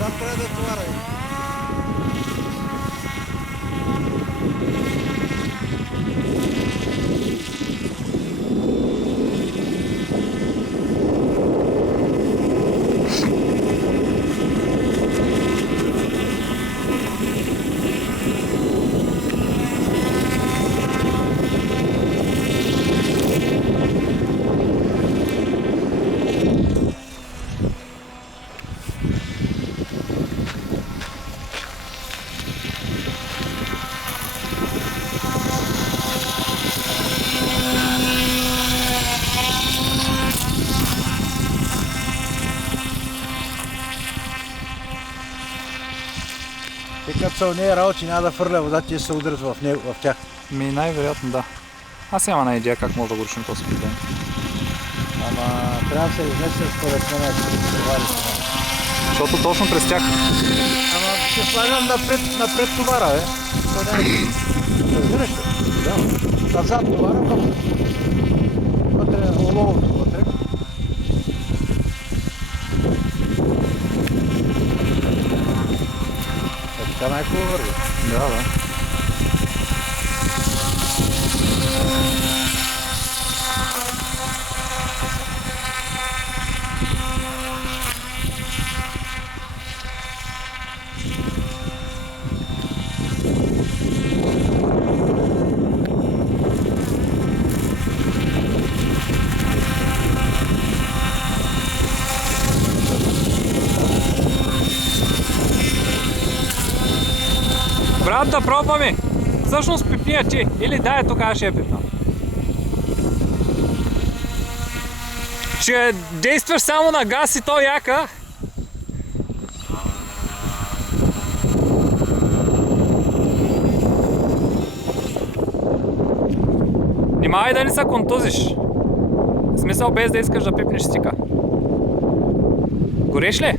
Назад трябва да товара. Те като са у нея работи, няма да фърля вода, ти се удрят в тях. Ми най-вероятно да. Аз нямам идея как може да го решим този проблем. Ама трябва да се изнесе според мен, ако се товари. Защото точно през тях. Ама ще слагам напред товара, бе. Разбираш ли? Да. Назад товара, вътре оловото вътре. Така най-хубаво върви. Да, да. Брат, да пробваме! Всъщност пипния ти, или дай тук аз ще я пипна. Ще действаш само на газ и то яка. Внимавай да не се контузиш. В смисъл без да искаш да пипнеш стика. Гореш ли?